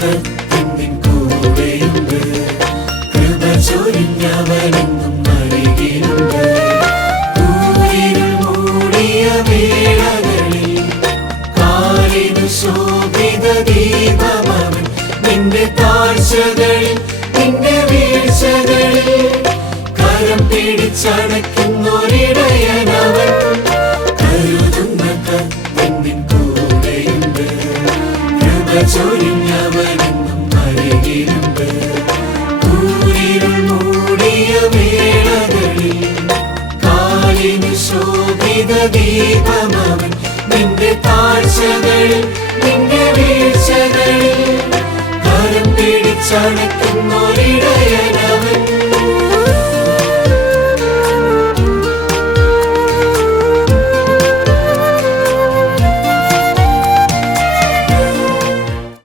കർത്തൻ കൂടെയുണ്ട്. കൃപ ചൊരിഞ്ഞവനെന്നും അരികിലുണ്ട്. കൂരിരുൾ മൂടിയ വേളകളിൽ കാലിനു ശോഭിത ദീപമവൻ. നിന്റെ താഴ്ചകളിൽ നിന്റെ വീഴ്ചകളിൽ കരം പിടിച്ചടയ്ക്കുന്നൊരിടയനവൻ. കരുതുന്ന കർത്തൻ കൂടെയുണ്ട്. കൃപ ചൊരിഞ്ഞവനെന്നും അരികിലുണ്ട്. കൂരിരുൾ മൂടിയ വേളകളിൽ കാലിനു ശോഭിത ദീപമവൻ. നിന്റെ താഴ്ചകളിൽ നിന്റെ വീഴ്ചകളിൽ കരം പിടിച്ചടയ്ക്കുന്നൊരിടയനവൻ.